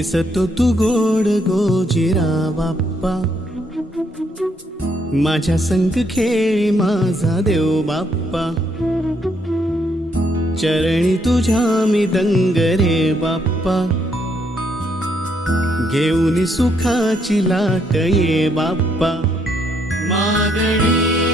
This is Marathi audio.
दिसतो तू गोड गोजिरा बाप्पा, माझ्या संग खेळी माझा देव बाप्पा, चरणी तुझ्या मी दंग रे बाप्पा, घेऊन सुखाची लाट ये बाप्पा, मागणी